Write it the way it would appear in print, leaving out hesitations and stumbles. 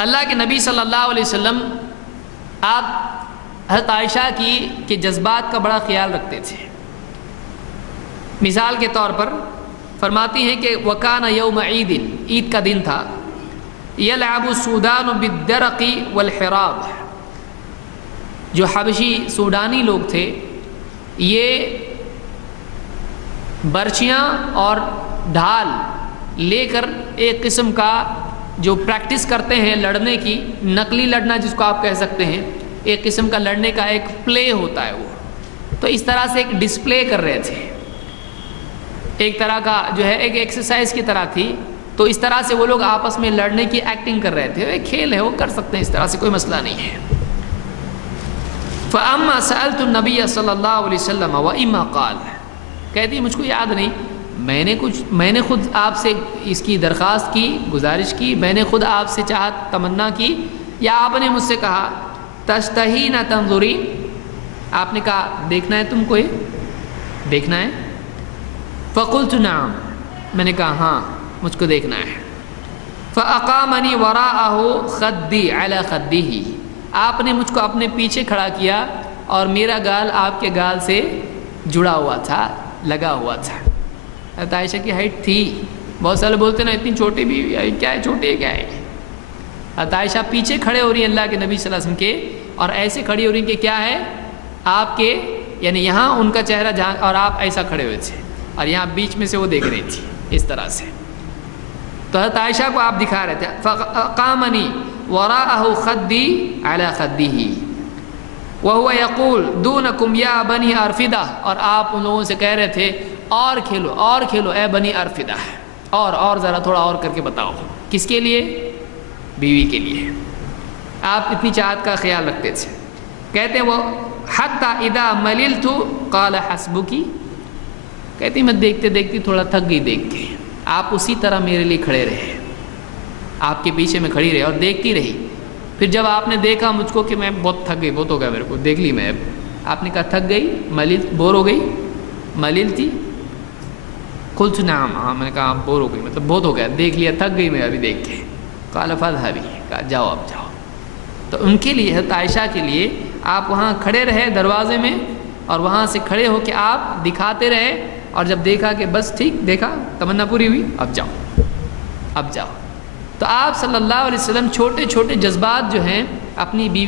اللہ کے نبی صلی اللہ علیہ وسلم آپ حضرت عائشہ کے جذبات کا بڑا خیال رکھتے تھے۔ مثال کے طور پر فرماتی ہیں کہ وکان یوم عید، عید کا دن تھا، یلعب السودان بالدرق والحراب، جو حبشی سوڈانی لوگ تھے یہ برچیاں اور ڈھال لے کر ایک قسم کا جو پریکٹس کرتے ہیں لڑنے کی، نقلی لڑنا جس کو آپ کہہ سکتے ہیں، ایک قسم کا لڑنے کا ایک پلے ہوتا ہے، وہ تو اس طرح سے ایک ڈسپلے کر رہے تھے، ایک طرح کا جو ہے ایک ایکسرسائز کی طرح تھی، تو اس طرح سے وہ لوگ آپس میں لڑنے کی ایکٹنگ کر رہے تھے، ایک کھیل ہے، وہ کر سکتے ہیں، اس طرح سے کوئی مسئلہ نہیں ہے۔ فَأَمَّا سَأَلْتُ النَّبِيَّ صلی اللہ علیہ وسلم وَإِمَّا قَالَ، کہتی ہے مجھ کو یاد نہیں، میں نے خود آپ سے اس کی درخواست کی، گزارش کی، میں نے خود آپ سے چاہت تمنا کی، یا آپ نے مجھ سے کہا تشتہین تنظرین، آپ نے کہا دیکھنا ہے تم کو، یہ دیکھنا ہے؟ فقلت نعم، میں نے کہا ہاں مجھ کو دیکھنا ہے۔ فاقامنی وراءہ خدی علی خدیہ، آپ نے مجھ کو اپنے پیچھے کھڑا کیا اور میرا گال آپ کے گال سے جڑا ہوا تھا، لگا ہوا تھا۔ حضرت عائشہ کی ہائٹ تھی، بہت سارے بولتے نا اتنی چھوٹی بھی کیا ہے، چھوٹی ہے کیا ہے۔ حضرت عائشہ پیچھے کھڑے ہو رہی ہیں اللہ کے نبی صلی اللہ علیہ وسلم کے، اور ایسے کھڑی ہو رہی ہیں کہ کیا ہے آپ کے، یعنی یہاں ان کا چہرہ جہاں، اور آپ ایسا کھڑے ہوئے تھے، اور یہاں بیچ میں سے وہ دیکھ رہی تھی اس طرح سے، تو حضرت عائشہ کو آپ دکھا رہے تھے۔ فقامنی وراءہ خدی علی خدیہ وہو یقول دونکم یا بنی ارفدہ، اور آپ ان لوگوں سے کہہ رہے تھے اور کھیلو اور کھیلو اے بنی ارفدہ، اور ذرا تھوڑا اور کر کے بتاؤ، کس کے لیے؟ بیوی کے لیے۔ آپ اتنی چاہت کا خیال رکھتے تھے۔ کہتے ہیں وہ حتی اذا مللت قال حسبکی، کہتی میں دیکھتے دیکھتی تھوڑا تھک گئی دیکھ کے، آپ اسی طرح میرے لیے کھڑے رہے، آپ کے پیچھے میں کھڑی رہی اور دیکھتی رہی۔ پھر جب آپ نے دیکھا مجھ کو کہ میں بہت تھک گئی، بہت ہو گیا میرے کو، دیکھ لی میں، اب آپ نے کہا تھک گئی، ملل بور ہو گئی، ملل تھی، قلت نعم، ہاں میں نے کہا بور ہو گئی، مطلب بہت ہو گیا، دیکھ لیا، تھک گئی میں ابھی دیکھ کے۔ قال فاذهبي، کہا جاؤ اب جاؤ۔ تو ان کے لیے، حضرت عائشہ کے لیے، آپ وہاں کھڑے رہے دروازے میں، اور وہاں سے کھڑے ہو کے آپ دکھاتے رہے، اور جب دیکھا کہ بس ٹھیک، دیکھا تمنا پوری ہوئی، اب جاؤ اب جاؤ۔ تو آپ صلی اللہ علیہ وسلم چھوٹے چھوٹے جذبات جو ہیں اپنی بیوی